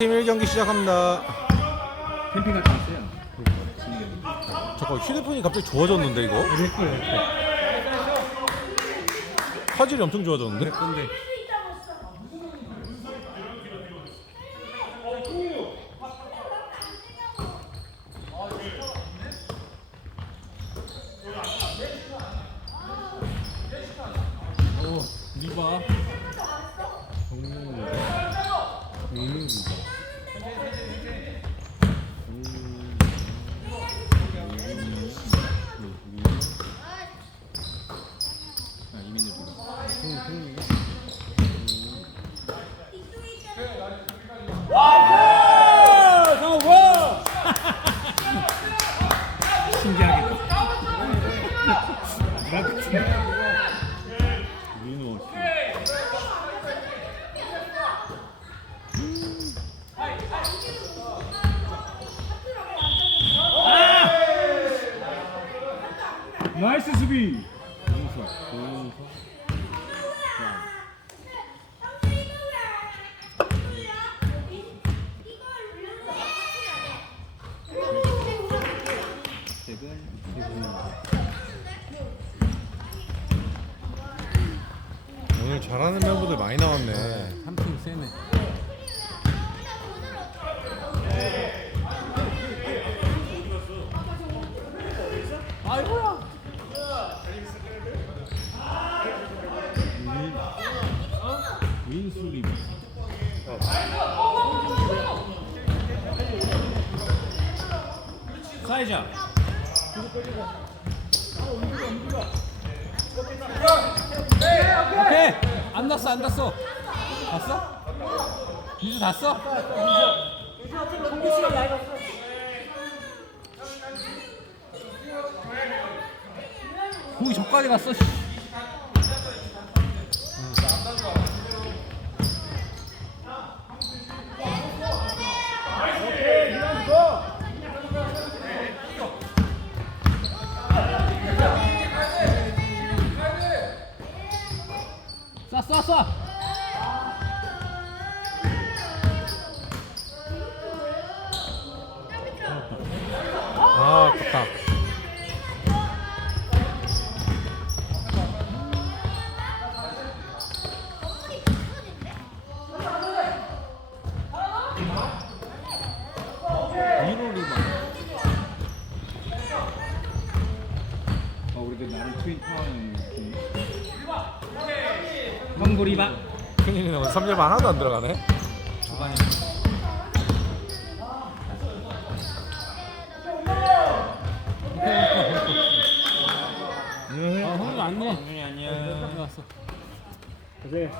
팀 1경기 시작합니다. 캠핑 갔다 왔어요. 잠깐 휴대폰이 갑자기 좋아졌는데 이거? 내 거예요. 화질이 엄청 좋아졌는데? 근데 오, 리바. 음. 아, 이민우 리바. 신기하겠다. 나 같은. 민호 씨. 나이스 수비. 오늘 잘하는 멤버들 많이 나왔네. 한팀 세네. 아이고야. 윈수리. 사이자. 오케이. 안 났어, 안 났어. 봤어? 민수 났어? 공이 저까지 갔어. 씨. 쏴, 쏴, 쏴. 아, 아깝다. 위로 리바. 어, 우리도 나를 트윗하는 느낌. 황보 리바. 큰일이네. 오늘 3점 하나도 안 들어가네. 초반에. 음. 아, 형님 안녕. 형님 안녕. 왔어. 그래.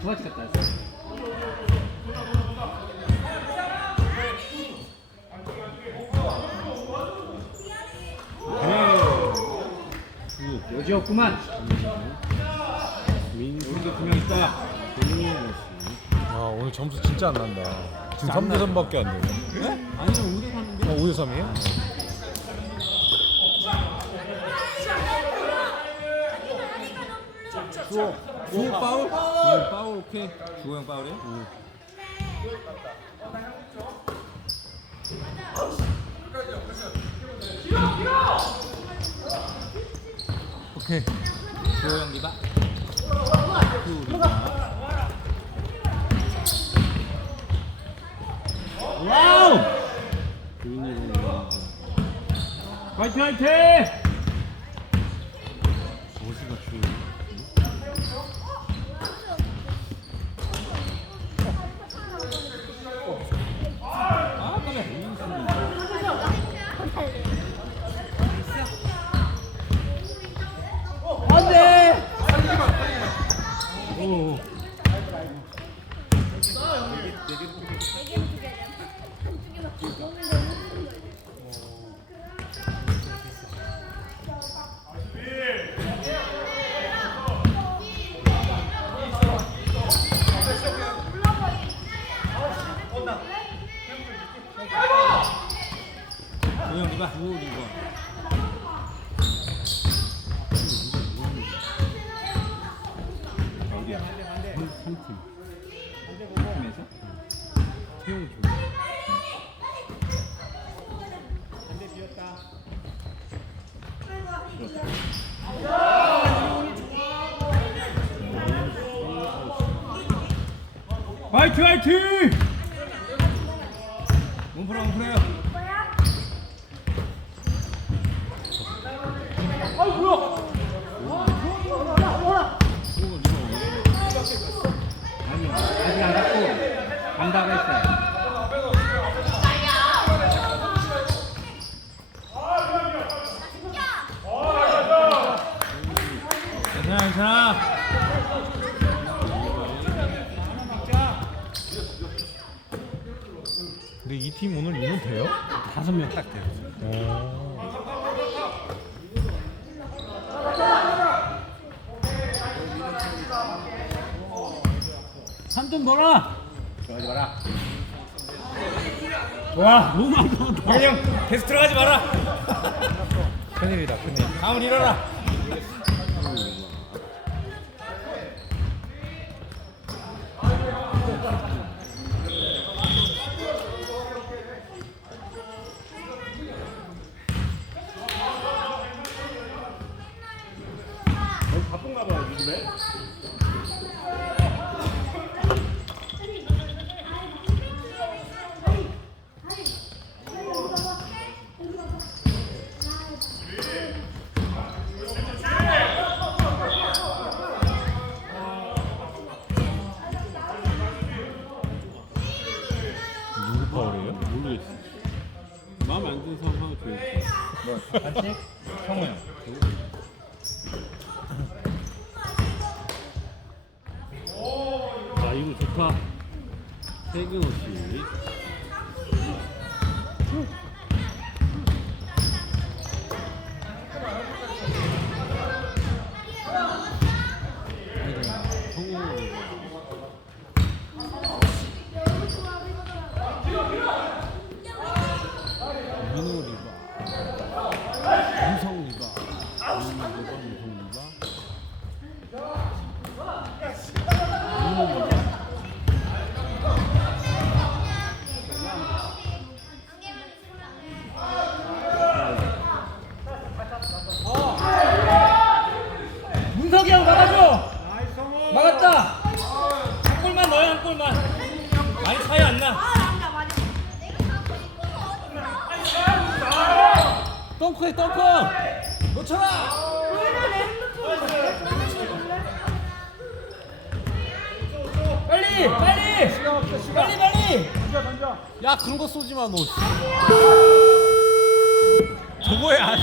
두 가지 갔다 왔어. 지였구만. 우리도 두명 있다. 아, 오늘 점수 진짜 안 난다. 지금 3대 3밖에 안 되네. 네? 아니요, 우대 갔는데. 어, 5대 3이에요? 주호 파울? 주호 파울 오케이. 주호 형 파울이야? 오 주호 리바. 와우! 화이팅 화이팅! 어디가? 아, 그래. 안 돼! 오. 어디야? 3팀. 팀에서? 태용이 좀. 화이팅 화이팅! 몸풀어 몸풀어요. 아니요 아직 안 갔고 간다고 했어요. 괜찮아 괜찮아. 근데 이 팀 오늘 인원 돼요? 다섯 명 딱 돼요. 어. 삼점 넣어라. 들어가지 마라. 좋아. 너무 넣었다. 그냥 계속 들어가지 마라. 큰일이다 큰일. 다음은 일어나. 누구 파울이에요? 모르겠어. 마음에 안 드는 사람 하나 줘야지. 한식? 성우 형. 좋다. 세근호 씨. 골만. 많이 차이 안 나. 덩크해 덩크. 놓쳐라. 빨리 빨리. 빨리 빨리. 야 그런 거 쏘지 마 너. 저거야.